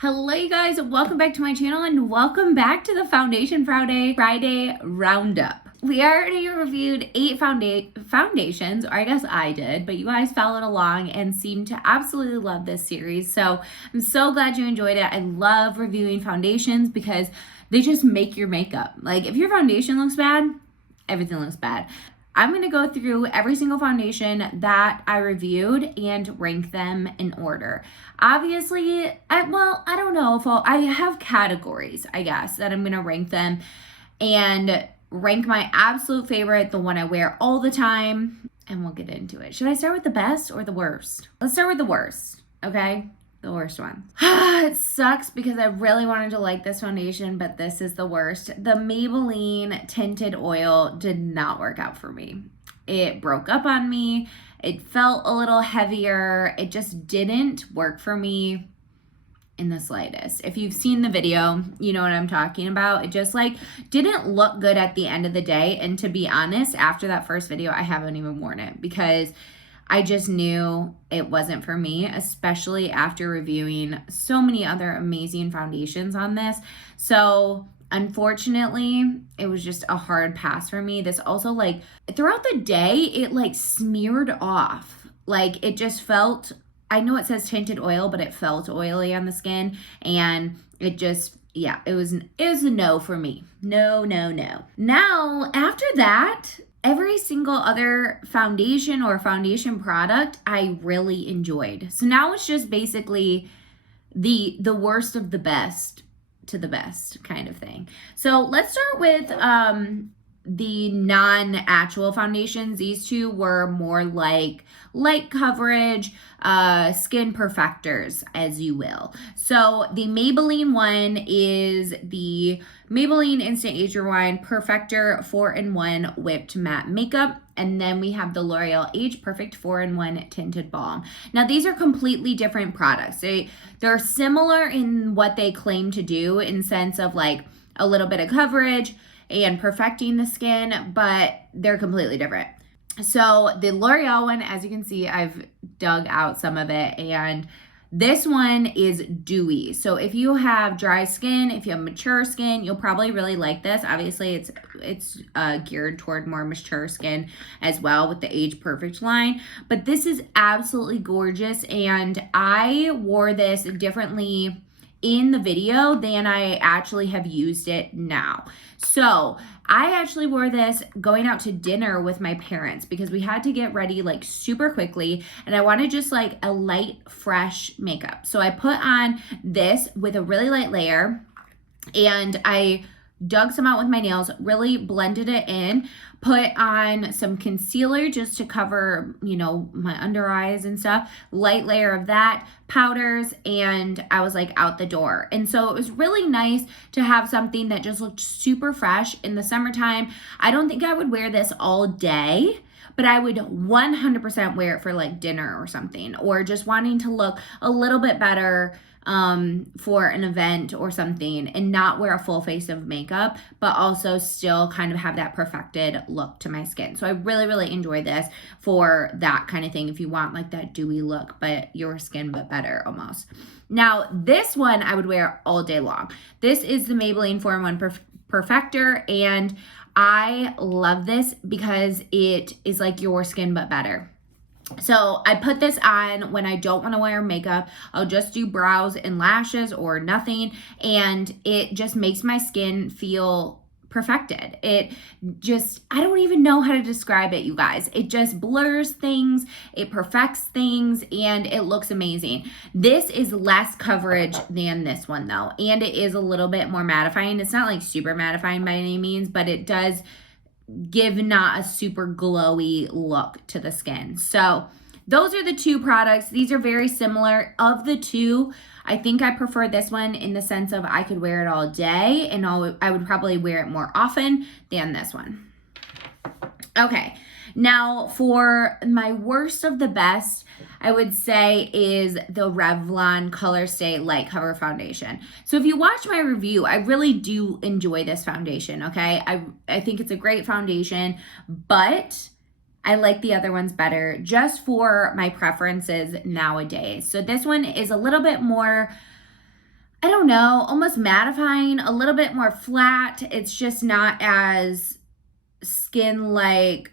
Hello you guys, welcome back to my channel and welcome back to the Foundation Friday Roundup. We already reviewed 8 foundations, or I guess I did, but you guys followed along and seemed to absolutely love this series. So I'm so glad you enjoyed it. I love reviewing foundations because they just make your makeup. Like if your foundation looks bad, everything looks bad. I'm going to go through every single foundation that I reviewed and rank them in order. Obviously, I don't know if I have categories, I guess, that I'm going to rank them and rank my absolute favorite, the one I wear all the time, and we'll get into it. Should I start with the best or the worst? Let's start with the worst, okay? The worst one. It sucks because I really wanted to like this foundation, but this is the worst. The Maybelline Tinted Oil did not work out for me. It broke up on me. It felt a little heavier. It just didn't work for me in the slightest. If you've seen the video, you know what I'm talking about. It just like didn't look good at the end of the day. And to be honest, after that first video, I haven't even worn it because I just knew it wasn't for me, especially after reviewing so many other amazing foundations on this. So unfortunately, it was just a hard pass for me. This also, like, throughout the day, it like smeared off. Like it just felt, I know it says tinted oil, but it felt oily on the skin, and it just, yeah, it was a no for me. No. Now, after that, every single other foundation or foundation product I really enjoyed. So now it's just basically the worst of the best to the best kind of thing. So let's start with the non-actual foundations. These two were more like light coverage, skin perfectors, as you will. So the Maybelline one is the Maybelline Instant Age Rewind Perfector 4-in-1 Whipped Matte Makeup. And then we have the L'Oreal Age Perfect 4-in-1 Tinted Balm. Now these are completely different products. They're similar in what they claim to do in sense of like a little bit of coverage and perfecting the skin, but they're completely different. So the L'Oreal one, as you can see, I've dug out some of it, and this one is dewy. So if you have dry skin, if you have mature skin, you'll probably really like this. Obviously, it's geared toward more mature skin as well with the Age Perfect line. But this is absolutely gorgeous, and I wore this differently in the video than I actually have used it now. So I actually wore this going out to dinner with my parents because we had to get ready like super quickly, and I wanted just like a light, fresh makeup. So I put on this with a really light layer, and I dug some out with my nails, really blended it in, put on some concealer just to cover, you know, my under eyes and stuff, light layer of that, powders, and I was like out the door. And so it was really nice to have something that just looked super fresh in the summertime. I don't think I would wear this all day, but I would 100% wear it for like dinner or something, or just wanting to look a little bit better for an event or something, and not wear a full face of makeup, but also still kind of have that perfected look to my skin. So I really enjoy this for that kind of thing, if you want like that dewy look, but your skin but better almost. Now this one I would wear all day long. This is the Maybelline 4-in-1 Perfector, and I love this because it is like your skin but better. So I put this on when I don't want to wear makeup. I'll just do brows and lashes or nothing, and it just makes my skin feel perfected. It just, I don't even know how to describe it, you guys. It just blurs things, it perfects things, and it looks amazing. This is less coverage than this one though, and it is a little bit more mattifying. It's not like super mattifying by any means, but it does give not a super glowy look to the skin. So those are the two products. These are very similar. Of the two, I think I prefer this one in the sense of I could wear it all day, and I would probably wear it more often than this one. Okay, now for my worst of the best, I would say is the Revlon Color Stay Light Cover Foundation. So if you watch my review, I really do enjoy this foundation, okay? I think it's a great foundation, but I like the other ones better just for my preferences nowadays. So this one is a little bit more know, almost mattifying, a little bit more flat. It's just not as skin-like,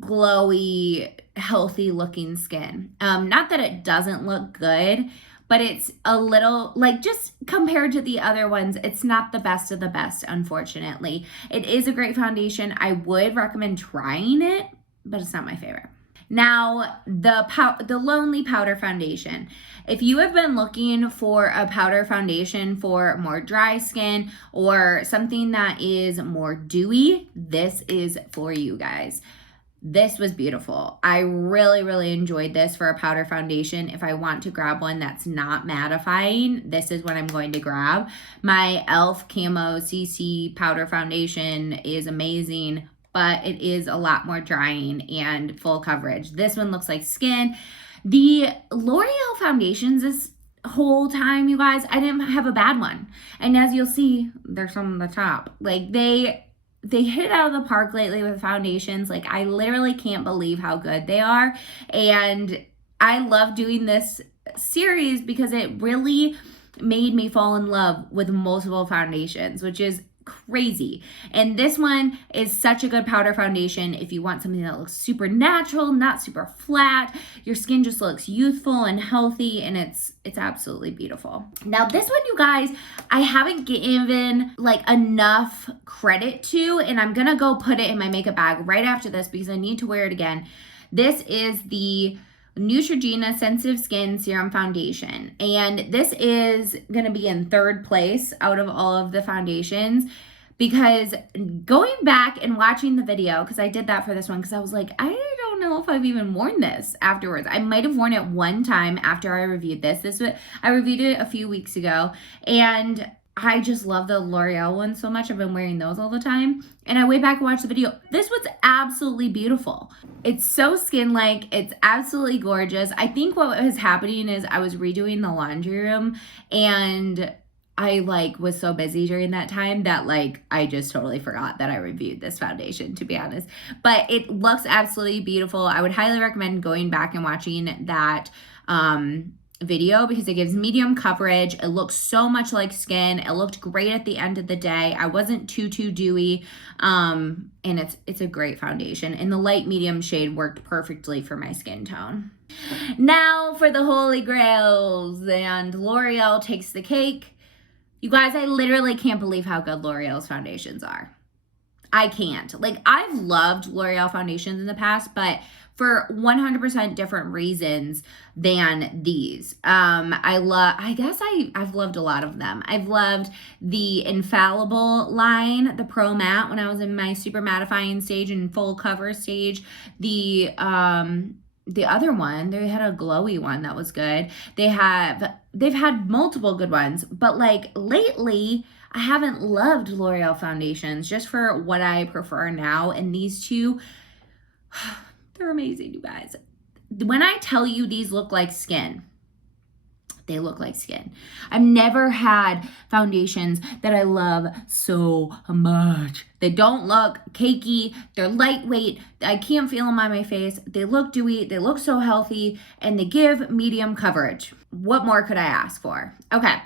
glowy, healthy looking skin. Not that it doesn't look good, but it's a little, like, just compared to the other ones, it's not the best of the best, unfortunately. It is a great foundation. I would recommend trying it, but it's not my favorite. Now, the Lonely Powder Foundation. If you have been looking for a powder foundation for more dry skin or something that is more dewy, this is for you guys. This was beautiful. I really, really enjoyed this for a powder foundation. If I want to grab one that's not mattifying, this is what I'm going to grab. My e.l.f. Camo CC powder foundation is amazing, but it is a lot more drying and full coverage. This one looks like skin. The L'Oreal foundations this whole time, you guys, I didn't have a bad one. And as you'll see, there's some on the top. Like, they hit it out of the park lately with foundations. Like, I literally can't believe how good they are. And I love doing this series because it really made me fall in love with multiple foundations, which is crazy. And this one is such a good powder foundation if you want something that looks super natural, not super flat. Your skin just looks youthful and healthy, and it's absolutely beautiful. Now, this one, you guys, I haven't given like enough credit to, and I'm gonna go put it in my makeup bag right after this because I need to wear it again. This is the Neutrogena Sensitive Skin Serum Foundation. And this is going to be in third place out of all of the foundations because going back and watching the video, because I did that for this one, because I was like, I don't know if I've even worn this afterwards. I might have worn it one time after I reviewed this. I reviewed it a few weeks ago, and I just love the L'Oreal one so much. I've been wearing those all the time. And I went back and watched the video. This one's absolutely beautiful. It's so skin-like. It's absolutely gorgeous. I think what was happening is I was redoing the laundry room, and I was so busy during that time that I just totally forgot that I reviewed this foundation, to be honest. But it looks absolutely beautiful. I would highly recommend going back and watching that video because it gives medium coverage. It looks so much like skin. It looked great at the end of the day. I wasn't too dewy, and it's a great foundation, and the light medium shade worked perfectly for my skin tone. Now for the Holy Grails, and L'Oreal takes the cake. You guys, I literally can't believe how good L'Oreal's foundations are. I can't. I've loved L'Oreal foundations in the past, but for 100% different reasons than these. I've loved a lot of them. I've loved the Infallible line, the Pro Matte, when I was in my super mattifying stage and full cover stage. The other one, they had a glowy one that was good. They've had multiple good ones, but lately, I haven't loved L'Oreal foundations just for what I prefer now. And these two, they're amazing, you guys. When I tell you these look like skin, they look like skin. I've never had foundations that I love so much. They don't look cakey. They're lightweight. I can't feel them on my face. They look dewy. They look so healthy, and they give medium coverage. What more could I ask for? Okay,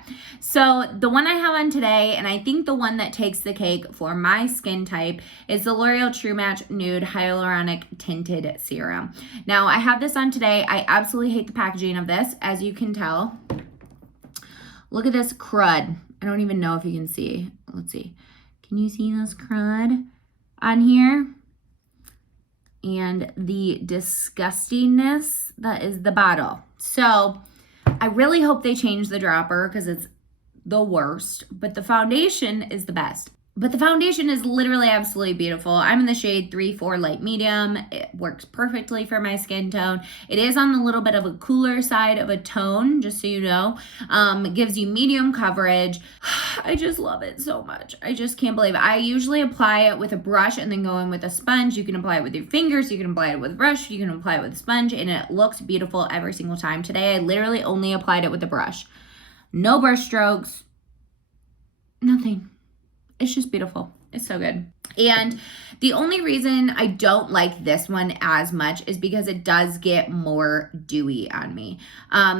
so the one I have on today, and I think the one that takes the cake for my skin type, is the L'Oreal True Match Nude Hyaluronic Tinted Serum. Now, I have this on today. I absolutely hate the packaging of this, as you can tell. Look at this crud. I don't even know if you can see. Let's see. Can you see this crud on here? And the disgustingness that is the bottle. So I really hope they change the dropper because it's the worst, but the foundation is the best. But the foundation is literally absolutely beautiful. I'm in the shade 3-4 light medium. It works perfectly for my skin tone. It is on the little bit of a cooler side of a tone, just so you know. It gives you medium coverage. I just love it so much. I just can't believe it. I usually apply it with a brush and then go in with a sponge. You can apply it with your fingers. You can apply it with a brush. You can apply it with a sponge, and it looks beautiful every single time. Today, I literally only applied it with a brush. No brush strokes. Nothing. It's just beautiful. It's so good. And the only reason I don't like this one as much is because it does get more dewy on me.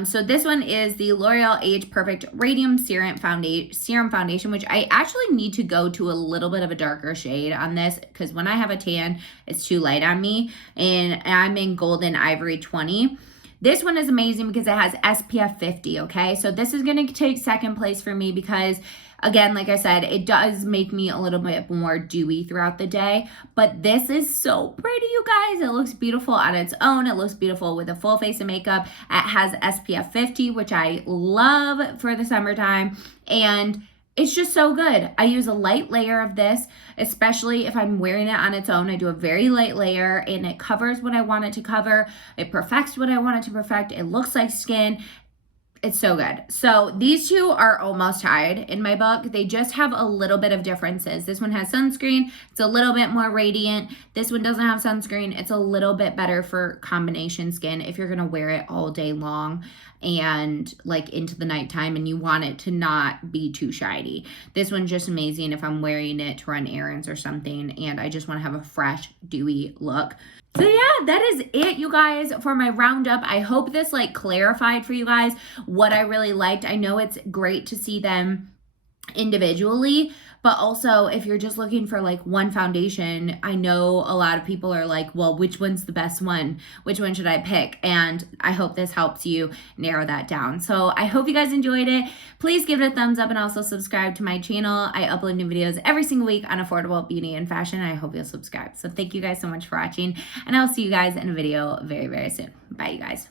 So this one is the L'Oreal Age Perfect Radium Serum Foundation, which I actually need to go to a little bit of a darker shade on this because when I have a tan, it's too light on me. And I'm in Golden Ivory 20. This one is amazing because it has SPF 50, okay? So this is going to take second place for me because, again, like I said, it does make me a little bit more dewy throughout the day. But this is so pretty, you guys. It looks beautiful on its own. It looks beautiful with a full face of makeup. It has SPF 50, which I love for the summertime. And it's just so good. I use a light layer of this, especially if I'm wearing it on its own. I do a very light layer and it covers what I want it to cover. It perfects what I want it to perfect. It looks like skin. It's so good. So these two are almost tied in my book. They just have a little bit of differences. This one has sunscreen. It's a little bit more radiant. This one doesn't have sunscreen. It's a little bit better for combination skin if you're going to wear it all day long and like into the nighttime and you want it to not be too shiny. This one's just amazing if I'm wearing it to run errands or something and I just want to have a fresh, dewy look. So yeah, that is it, you guys, for my roundup. I hope this like clarified for you guys what I really liked. I know it's great to see them individually, but also if you're just looking for like one foundation, I know a lot of people are like, well, which one's the best one? Which one should I pick? And I hope this helps you narrow that down. So I hope you guys enjoyed it. Please give it a thumbs up and also subscribe to my channel. I upload new videos every single week on affordable beauty and fashion. I hope you'll subscribe. So thank you guys so much for watching and I'll see you guys in a video very, very soon. Bye, you guys.